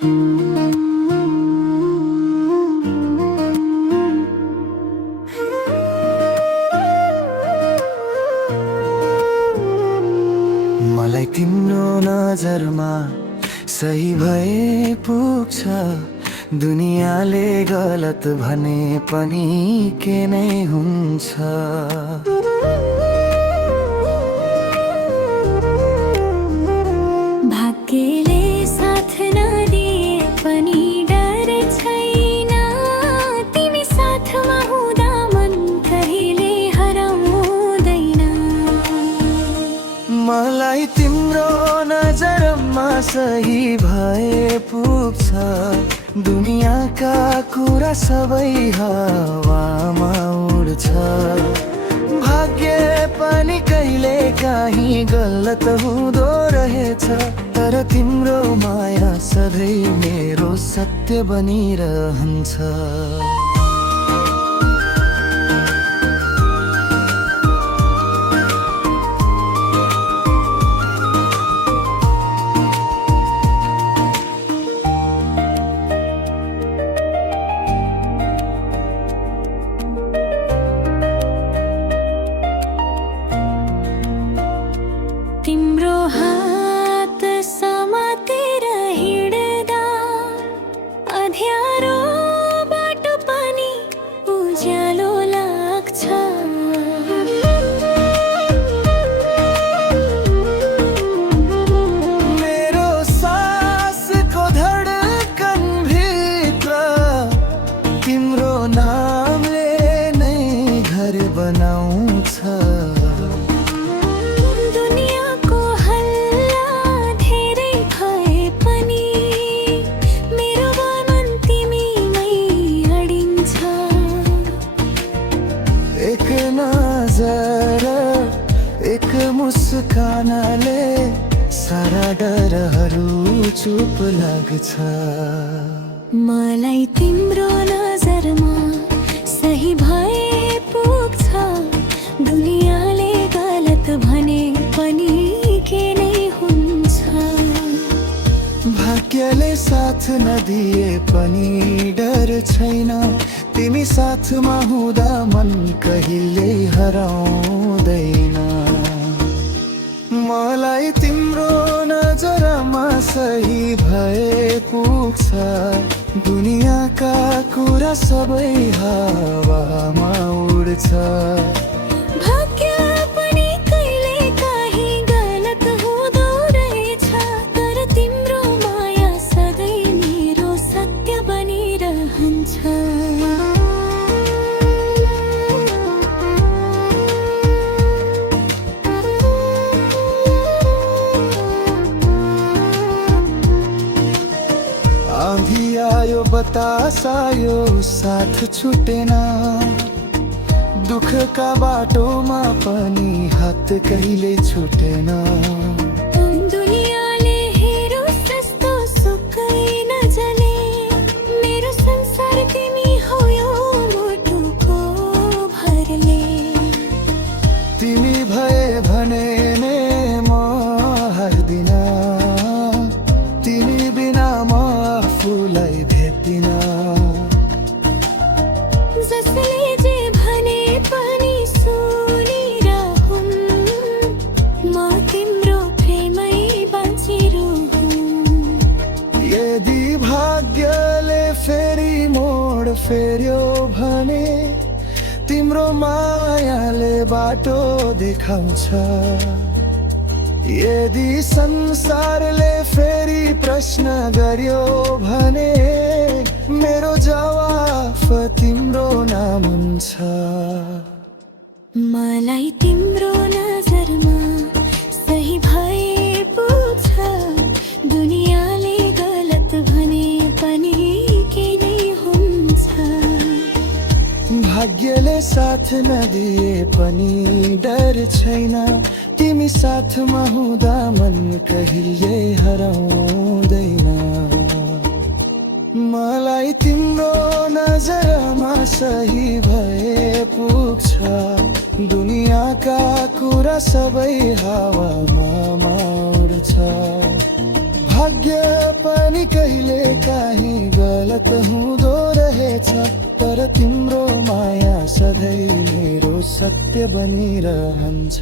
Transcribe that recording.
मलाई तिम्रो नजरमा सही भए पुग्छ। दुनियाँले गलत भने पनि के नै हुन्छ। भाग्यले साथ नदिए पनि डर छैन। तिमी साथमा हुँदा मन कहिले हराउँदैन। मलाई तिम्रो नजरमा सही भए पुग्छ। दुनियाँका कुरा सबै हावामा उड्छ। भाग्य पनि कहिले काहीँ गलत हुँदो रहेछ। तर तिम्रो माया सधैँ मेरो सत्य बनिरहन्छ। तिम्रो हात समातेर हिँड्दा अँध्यारो बाटो पनि उज्यालो लाग्छ। मेरो सासको धडकन भित्र तिम्रो नामले नै घर बनाउँछ। एक मुस्कानले सारा डरहरू चुप लाग्छ। मलाई तिम्रो नजरमा सही भए पुग्छ। दुनियाँले गलत भने पनि के नै हुन्छ। भाग्यले साथ नदिए पनि डर छैन। तिमी साथमा हुँदा मन कहिले हराउँदैन। मलाई तिम्रो नजरमा सही भए पुग्छ। दुनियाँका कुरा सबै हावामा उड्छ। भाग्य पनि कहिले काहीँ गलत हुँदो रहेछ। तर तिम्रो माया सधैँ मेरो सत्य बनिरहन्छ। आँधी आयो बतास आयो साथ छुटेन। दुःखका बाटोमा पनि हात कहिले छुटेन। दुनियाँले हेरो जस्तो सुकै नजले। मेरो संसार तिमी हो यो मुटुको भरले। तिमी भए भने नै म हार्दिन। तिमी बिना म आफूलाई भेट्दिन। जसले जे भने पनि सुनिरहुन्। म तिम्रो प्रेमै बाँचिरहूँ। यदि भाग्यले फेरि मोड फेर्यो भने तिम्रो मायाले बाटो देखाउँछ। यदि संसारले फेरि प्रश्न गर्यो भने मेरो जवाफ तिम्रो नाम हुन्छ। मलाई तिम्रो नजरमा सही भए पुग्छ। दुनियाँले गलत भने पनि के नै हुन्छ। भाग्यले साथ नदिए पनि डर छैन। तिमी साथमा हुँदा मन कहिले हराउँदैन। मलाई तिम्रो नजरमा सही भए पुग्छ। दुनियाँका कुरा सबै हावामा उड्छ। भाग्य पनि कहिले काहीँ गलत हुँदो रहेछ, तर तिम्रो माया सधैँ मेरो सत्य बनिरहन्छ।